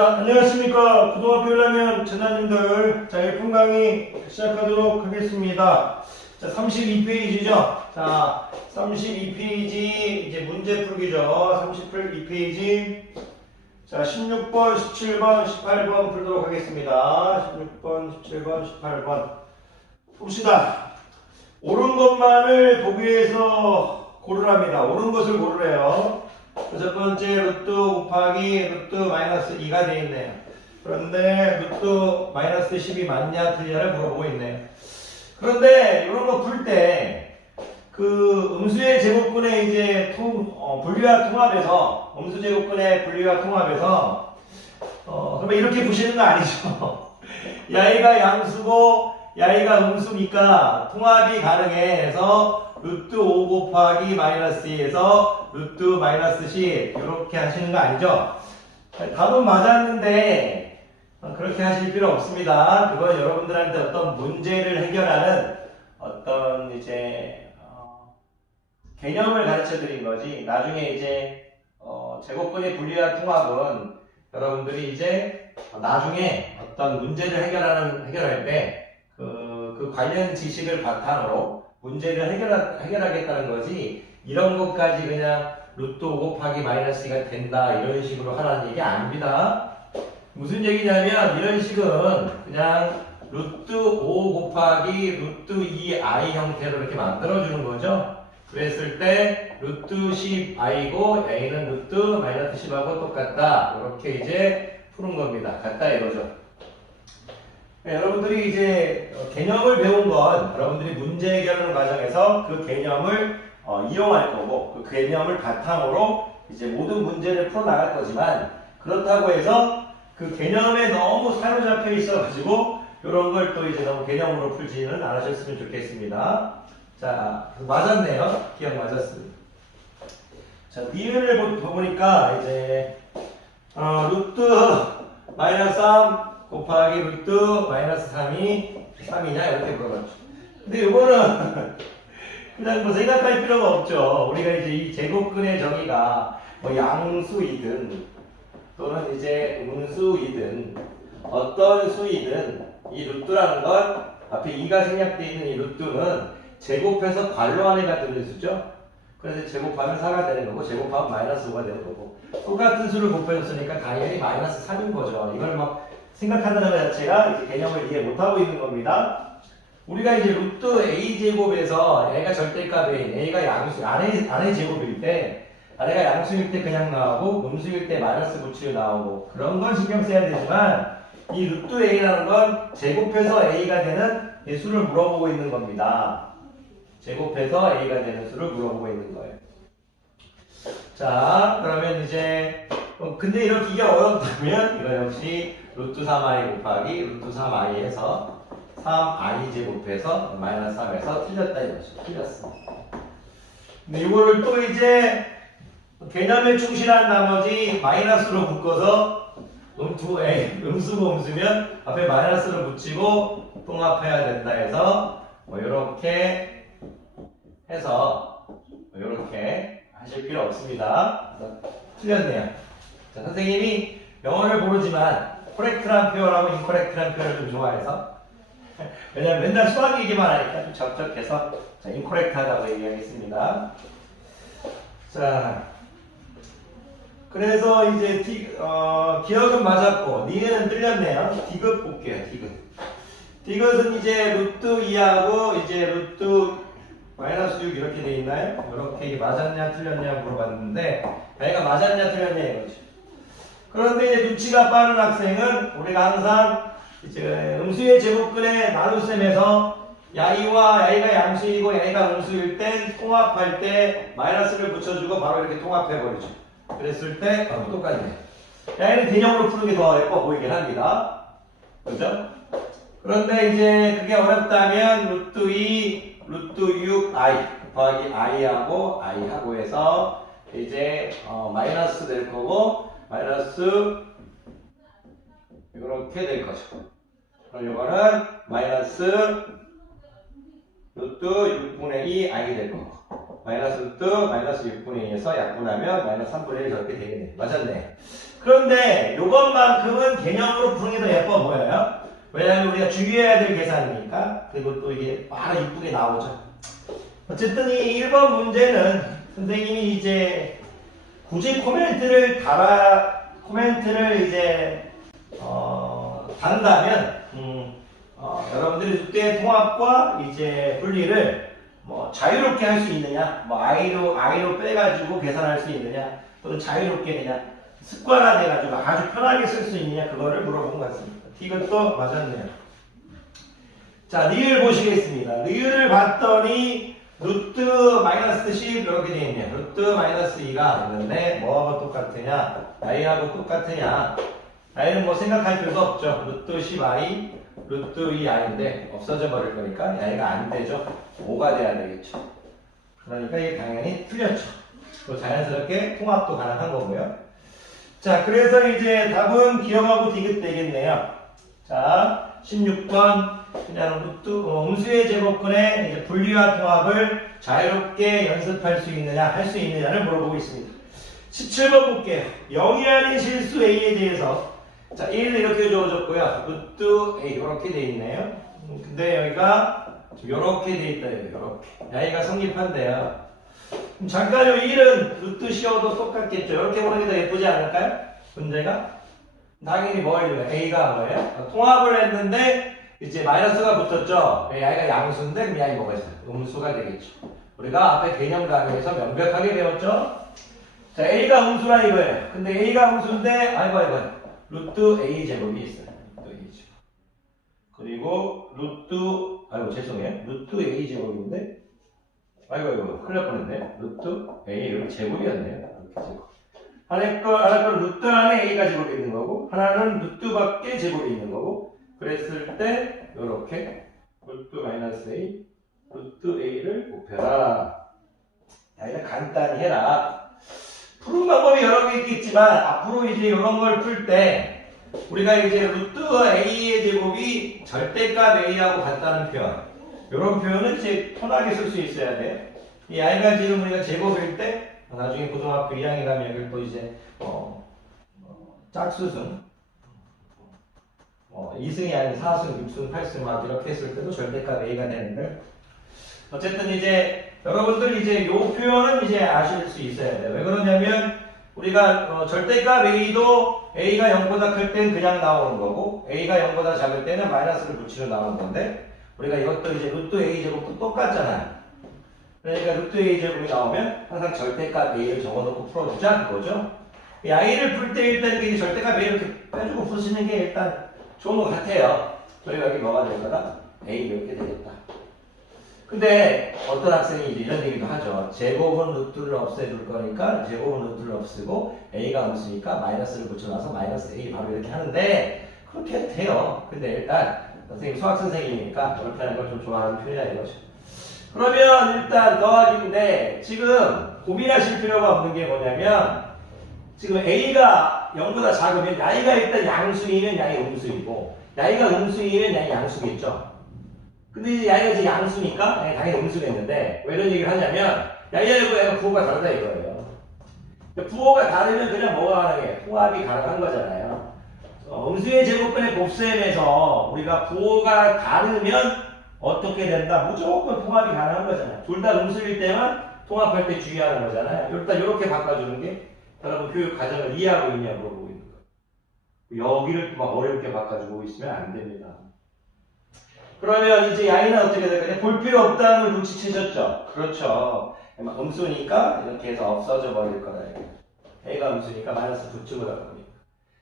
자, 안녕하십니까. 고등학교 1학년 전남님들. 자, 1분 강의 시작하도록 하겠습니다. 자, 32페이지죠. 자, 32페이지, 이제 문제 풀기죠. 32페이지. 자, 16번, 17번, 18번 풀도록 하겠습니다. 16번, 17번, 18번. 봅시다. 옳은 것만을 보기 위해서 고르랍니다. 옳은 것을 고르래요. 첫 번째 루트 곱하기 루트 마이너스 2가 되어 있네요. 그런데 루트 마이너스 10이 맞냐 틀리냐를 물어보고 있네요. 그런데 이런 거 풀 때 그 음수의 제곱근의 이제 분리와 통합에서 음수 제곱근의 분리와 통합에서 그러면 이렇게 보시는 거 아니죠? 야이가 양수고 야이가 음수니까 통합이 가능해 해서 루트 5 곱하기 마이너스 2에서 루트 마이너스 10 이렇게 하시는 거 아니죠? 답은 맞았는데 그렇게 하실 필요 없습니다. 그건 여러분들한테 어떤 문제를 해결하는 어떤 이제 개념을 가르쳐 드린 거지. 나중에 이제 제곱근의 분리와 통합은 여러분들이 이제 나중에 어떤 문제를 해결할 때 그 관련 지식을 바탕으로 문제를 해결하겠다는 거지, 이런 것까지 그냥 루트 5 곱하기 마이너스 2가 된다 이런 식으로 하라는 얘기 아닙니다. 무슨 얘기냐면 이런 식은 그냥 루트 5 곱하기 루트 2i 형태로 이렇게 만들어주는 거죠. 그랬을 때 루트 10i고 a는 루트 마이너스 10하고 똑같다 이렇게 이제 푸는 겁니다. 같다 이거죠. 네, 여러분들이 이제 개념을 배운 건 여러분들이 문제 해결하는 과정에서 그 개념을 이용할 거고 그 개념을 바탕으로 이제 모든 문제를 풀어나갈 거지만, 그렇다고 해서 그 개념에 너무 사로잡혀 있어가지고 이런 걸 또 이제 너무 개념으로 풀지는 않으셨으면 좋겠습니다. 자, 맞았네요. 기억 맞았습니다. 자, 니은을 보니까 이제 루트 마이너스 3 곱하기 루트 마이너스 3이 3이냐 이렇게 물어봤죠. 근데 이거는 그냥 뭐 생각할 필요가 없죠. 우리가 이제 이 제곱근의 정의가 뭐 양수이든 또는 이제 음수이든 어떤 수이든 이 루트라는 건 앞에 2가 생략되어 있는 이 루트는 제곱해서 괄호 안에가 들어있는 수죠. 그래서 제곱하면 4가 되는 거고 제곱하면 마이너스 5가 되는 거고, 똑같은 수를 곱해줬으니까 당연히 마이너스 3인 거죠. 이걸 막 생각한다는 것 자체가 이제 개념을 이해 못하고 있는 겁니다. 우리가 이제 루트 a 제곱에서 a가 절대값인 a가 양수 안의 제곱일 때, 아래가 양수일 때 그냥 나오고 음수일 때 마이너스 붙이고 나오고 그런 건 신경 써야 되지만, 이 루트 a라는 건 제곱해서 a가 되는 이 수를 물어보고 있는 겁니다. 제곱해서 a가 되는 수를 물어보고 있는 거예요. 자, 그러면 이제 근데 이렇게 이게 어렵다면 이거 역시 루트 3i 곱하기 루트 3i 해서 3i 제곱해서 마이너스 3에서 틀렸다 이거죠. 틀렸어. 근데 이거를 또 이제 개념에 충실한 나머지 마이너스로 묶어서 음수고 음수면 앞에 마이너스를 붙이고 통합해야 된다 해서 뭐 이렇게 해서 이렇게 하실 필요 없습니다. 틀렸네요. 자, 선생님이 영어를 모르지만 코렉트란 표현하고 인코렉트란 표현을 좀 좋아해서, 왜냐면 맨날 수학 얘기만 하니까 좀 적적해서 인코렉트하다고 얘기하겠습니다. 자, 그래서 이제 기억은 맞았고 니은은 틀렸네요. 디귿 볼게요. 디귿은 이제 루트 2하고 이제 루트 마이너스 6 이렇게 돼 있나요? 이렇게 맞았냐 틀렸냐 물어봤는데 얘가 맞았냐 틀렸냐 이거죠. 그런데 이제 눈치가 빠른 학생은 우리가 항상 이제 음수의 제곱근의 나눗셈에서 야이가 양수이고 야이가 음수일 때 통합할 때 마이너스를 붙여주고 바로 이렇게 통합해버리죠. 그랬을 때 똑같네. 야이는 개념으로 푸는 게 더 예뻐 보이긴 합니다. 그죠? 그런데 이제 그게 어렵다면 루트 2 루트 6i 곱하기 i하고 해서 이제 마이너스 될 거고 마이너스 이렇게 될 거죠. 그럼 이거는 마이너스 루트 6분의 2 i 될 거고 마이너스 루트 마이너스 6분의 2에서 약분하면 마이너스 3분의 1 저렇게 되겠네. 맞았네. 그런데 요것만큼은 개념으로 푸는 게 더 예뻐 보여요. 왜냐하면 우리가 주의해야 될 계산이니까. 그리고 또 이게 바로 이쁘게 나오죠. 어쨌든 이 1번 문제는 선생님이 이제 굳이 코멘트를 이제 단다면 여러분들이 루트의 통합과 이제 분리를 뭐 자유롭게 할 수 있느냐, 뭐 i로 빼가지고 계산할 수 있느냐, 또는 자유롭게 그냥 습관화돼가지고 아주 편하게 쓸 수 있느냐, 그거를 물어본 것 같습니다. 이것도 맞았네요. 자, 리을 보시겠습니다. 리을을 봤더니 루트 마이너스 10 이렇게 되어 있네요. 루트 마이너스 2가 있는데 뭐하고 똑같으냐, i하고 똑같으냐. i는 뭐 생각할 필요도 없죠. 루트 10i, 루트 2i인데 없어져 버릴 거니까 i가 안 되죠. 5가 돼야 되겠죠. 그러니까 이게 당연히 틀렸죠. 또 자연스럽게 통합도 가능한 거고요. 자, 그래서 이제 답은 기억하고 디귿 되겠네요. 자, 16번 그냥 루트 음수의 제곱근의 이제 분리와 통합을 자유롭게 연습할 수 있느냐, 할 수 있느냐를 물어보고 있습니다. 17번 볼게요. 0이 아닌 실수 a에 대해서 자, 1 이렇게 주어졌고요. 루트 a 이렇게 돼 있네요. 근데 여기가 이렇게 돼 있다. 이렇게 y가 성립한대요. 잠깐 요 1은 루트 씌워도 똑같겠죠. 이렇게 보는 게 더 예쁘지 않을까요? 문제가 당연히 뭐예요? a가 뭐예요? 통합을 했는데 이제 마이너스가 붙었죠. y가 양수인데 그럼 y가 뭐가 있어요? 음수가 되겠죠. 우리가 앞에 개념 강의에서 명백하게 배웠죠. 자, a가 음수라 이거예요. 근데 a가 음수인데 아이고 루트 a 제곱이 있어요. 루트 a 제곱. 그리고 죄송해요. 루트 a 제곱인데 아이고 큰일 날 뻔했네. 루트 a 여기 제곱이었네요. 이렇게 제곱. 하나 건 루트 안에 a가 제곱이 있는 거고, 하나는 루트 밖에 제곱이 있는 거고, 그랬을 때 이렇게 루트 마이너스 a, 루트 a를 곱해라. 자, 이제 간단히 해라. 푸는 방법이 여러 개 있겠지만 앞으로 이제 이런 걸 풀 때 우리가 이제 루트 a의 제곱이 절대값 a하고 같다는 표현, 이런 표현은 이제 편하게 쓸 수 있어야 돼요. 이 i가 지금 우리가 제곱일 때 나중에 고등학교 2학년 가면 여기 또 이제 짝수승 2승이 아닌 4승, 6승, 8승 막 이렇게 했을 때도 절대값 a가 되는데, 어쨌든 이제 여러분들 이제 요 표현은 이제 아실 수 있어야 돼요. 왜 그러냐면 우리가 절대값 a도 a가 0보다 클 땐 그냥 나오는 거고, a가 0보다 작을 때는 마이너스를 붙이러 나오는 건데, 우리가 이것도 이제 루트 a 제곱도 똑같잖아요. 그러니까 루트 a 제곱이 나오면 항상 절대값 a를 적어놓고 풀어주자 그거죠. 이 i를 풀 때 일단 이 절대값 a 이렇게 빼주고 푸시는 게 일단 좋은 것 같아요. 저희가 여기 뭐가 될 거다? a 이렇게 되겠다. 근데 어떤 학생이 이제 이런 얘기도 하죠. 제곱은 루트를 없애줄 거니까 제곱은 루트를 없애고 a가 음수니까 마이너스를 붙여놔서 마이너스 a 바로 이렇게 하는데, 그렇게 해도 돼요. 근데 일단 선생님 수학 선생님이니까 그렇게 하는 걸 좀 좋아하는 편이라 이거죠. 그러면 일단 더하기인데 지금 고민하실 필요가 없는 게 뭐냐면, 지금 a가 0보다 작으면 y가 일단 양수이면 양이 음수이고, y가 음수이면 양이 양수겠죠. 근데 이제 y가 지금 양수니까 당연히 음수겠는데, 왜 이런 얘기를 하냐면 y하고 얘가 부호가 다르다 이거예요. 부호가 다르면 그냥 뭐가 가능해? 통합이 가능한 거잖아요. 음수의 제곱분의 곱셈에서 우리가 부호가 다르면 어떻게 된다? 무조건 통합이 가능한 거잖아요. 둘 다 음수일 때만 통합할 때 주의하는 거잖아요. 일단 이렇게 바꿔주는 게 여러분 교육 과정을 이해하고 있냐 물어보고 있는 거예요. 여기를 막 어렵게 바꿔주고 있으면 안 됩니다. 그러면 이제 y는 어떻게 될까요? 볼 필요 없다는 걸 눈치채셨죠? 그렇죠. 음수니까 이렇게 해서 없어져 버릴 거다. a가 음수니까 마이너스 붙이고 나갈 거니까.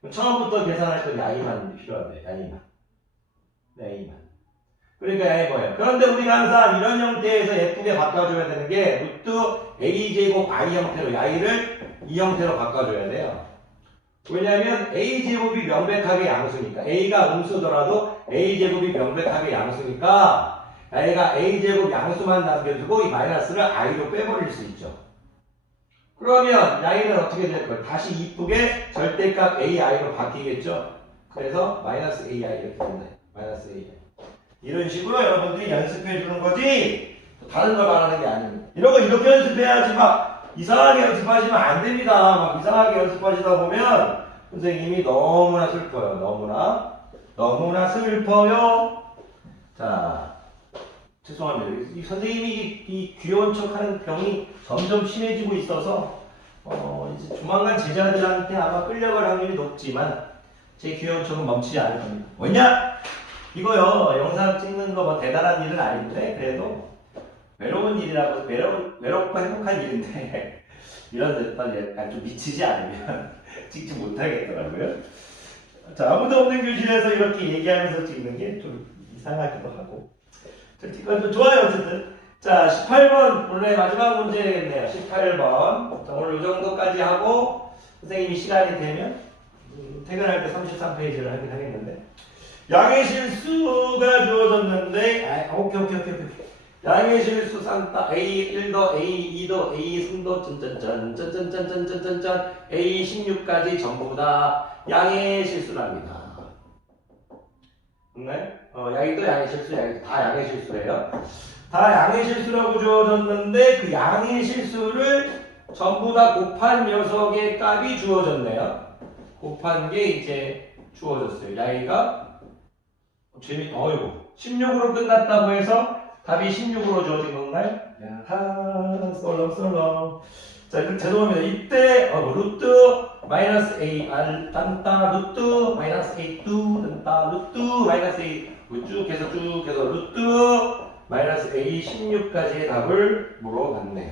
그럼 처음부터 계산할 때 y만 필요하대. y만. 네, y만. 그러니까 양이 뭐예요? 그런데 우리가 항상 이런 형태에서 예쁘게 바꿔줘야 되는 게 루트 a제곱 i 형태로 y를 이 형태로 바꿔줘야 돼요. 왜냐하면 a제곱이 명백하게 양수니까, a가 음수더라도 a제곱이 명백하게 양수니까 y가 a제곱 양수만 남겨두고 이 마이너스를 i로 빼버릴 수 있죠. 그러면 y는 어떻게 될 거예요? 다시 이쁘게 절대값 ai로 바뀌겠죠. 그래서 마이너스 ai 이렇게 된다. 마이너스 ai. 이런 식으로 여러분들이 연습해 주는 거지 다른 걸 말하는 게 아닙니다. 이런 거 이렇게 연습해야지 막 이상하게 연습하시면 안 됩니다. 막 이상하게 연습하시다 보면 선생님이 너무나 슬퍼요. 너무나 슬퍼요. 자, 죄송합니다. 이 선생님이 이 귀여운 척하는 병이 점점 심해지고 있어서 이제 조만간 제자들한테 아마 끌려갈 확률이 높지만 제 귀여운 척은 멈추지 않을 겁니다. 왜냐? 이거요, 영상 찍는 거 뭐 대단한 일은 아닌데 그래도 외로운 일이라고 외롭고 행복한 일인데 이런 데서 약간 좀 미치지 않으면 찍지 못하겠더라고요. 자, 아무도 없는 교실에서 이렇게 얘기하면서 찍는 게 좀 이상하기도 하고. 자, 좋아요, 어쨌든. 자, 18번, 오늘의 마지막 문제 되겠네요. 18번. 자, 오늘 이 정도까지 하고, 선생님이 시간이 되면, 퇴근할 때 33페이지를 하긴 하겠는데. 양의 실수가 주어졌는데, 오케이. 양의 실수 쌍따 A1도, A2도, A3도, A16까지 전부 다 양의 실수랍니다. 네? 양이도 양의 실수, 다 양의 실수예요. 다 양의 실수라고 주어졌는데 그 양의 실수를 전부 다 곱한 녀석의 값이 주어졌네요. 곱한 게 이제 주어졌어요. 양이가 어이구 16으로 끝났다고 해서 답이 16으로 주어진 건가요? 야하 썰렁. 자, 죄송합니다. 이때 루트 마이너스 A 딴따 루트 마이너스 A2 딴따 루트 마이너스 A 쭉 해서 루트 마이너스 A16까지의 답을 물어봤네요.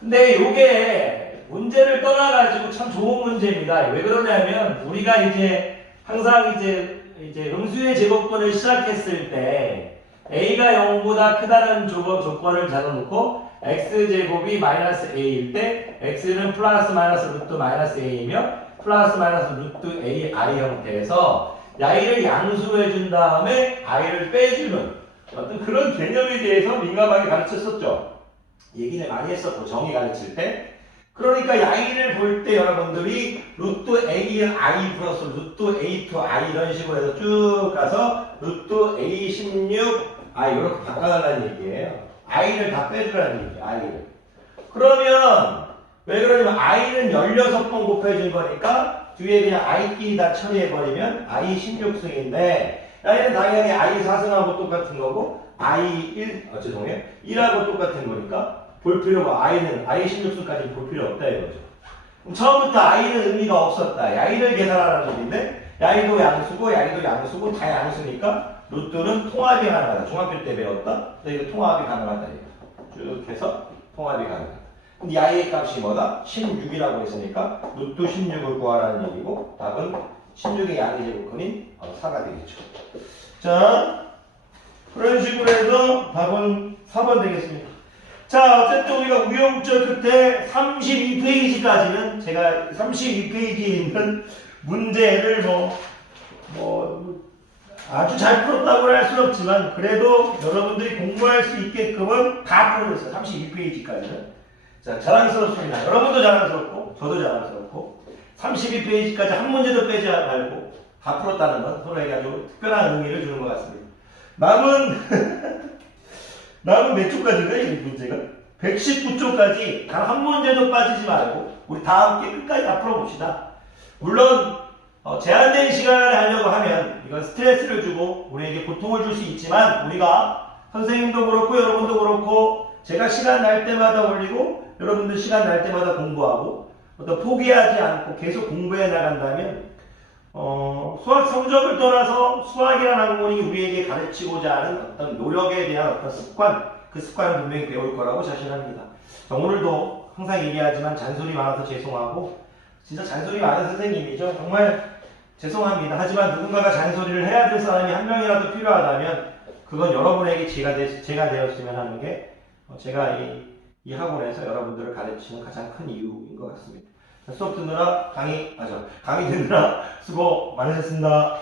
근데 요게 문제를 떠나가지고 참 좋은 문제입니다. 왜 그러냐면 우리가 이제 항상 이제 음수의 제곱근을 시작했을 때 A가 0보다 크다는 조건을 잡아놓고 X제곱이 마이너스 A일 때 X는 플러스 마이너스 루트 마이너스 A이며 플러스 마이너스 루트 AI 형태에서 Y를 양수해 준 다음에 I를 빼주는 어떤 그런 개념에 대해서 민감하게 가르쳤었죠. 얘기를 많이 했었고 정의 가르칠 때. 그러니까 Y를 볼 때 여러분들이 루트 A1 I 플러스 루트 A2 I 이런 식으로 해서 쭉 가서 루트 A16 이렇게 바꿔달라는 얘기예요. I를 다 빼주라는 얘기예요. I를. 그러면 왜 그러냐면 I는 16번 곱해준 거니까 뒤에 그냥 I끼리 다 처리해버리면 I16승인데 I는 당연히 I4승하고 똑같은 거고 I1, 죄송해요. 1하고 똑같은 거니까 볼 필요가 I는 I16승까지 볼 필요 없다 이거죠. 그럼 처음부터 I는 의미가 없었다. I를 계산하라는 얘기인데 I도 양수고 다 양수니까 루트는 통합이 가능하다. 중학교 때 배웠다. 이거 통합이 가능하다. 쭉 해서 통합이 가능하다. 근데 I의 값이 뭐다? 16이라고 했으니까 루트 16을 구하라는 얘기고 답은 16의 양의 제곱근인 4가 되겠죠. 자, 그런 식으로 해서 답은 4번 되겠습니다. 자, 어쨌든 우리가 우영절 끝에 32페이지까지는 제가 32페이지에 있는 문제를 아주 잘 풀었다고 할 수는 없지만 그래도 여러분들이 공부할 수 있게끔은 다 풀어줬어요. 32페이지까지는. 자, 자랑스럽습니다. 여러분도 자랑스럽고 저도 자랑스럽고 32페이지까지 한 문제도 빼지 말고 다 풀었다는 건 서로에게 아주 특별한 의미를 주는 것 같습니다. 남은 몇 쪽까지인가요? 이 문제가? 119쪽까지 단 한 문제도 빠지지 말고 우리 다 함께 끝까지 다 풀어봅시다. 물론 제한된 시간을 하려고 하면 이건 스트레스를 주고 우리에게 고통을 줄 수 있지만 우리가 선생님도 그렇고 여러분도 그렇고 제가 시간 날 때마다 올리고 여러분들 시간 날 때마다 공부하고 어떤 포기하지 않고 계속 공부해 나간다면 수학 성적을 떠나서 수학이라는 학문이 우리에게 가르치고자 하는 어떤 노력에 대한 어떤 습관, 그 습관을 분명히 배울 거라고 자신합니다. 오늘도 항상 얘기하지만 잔소리 많아서 죄송하고 진짜 잔소리 많은 선생님이죠. 정말 죄송합니다. 하지만 누군가가 잔소리를 해야 될 사람이 한 명이라도 필요하다면 그건 여러분에게 제가 되었으면 하는 게 제가 이 학원에서 여러분들을 가르치는 가장 큰 이유인 것 같습니다. 수업 듣느라 강의 듣느라 수고 많으셨습니다.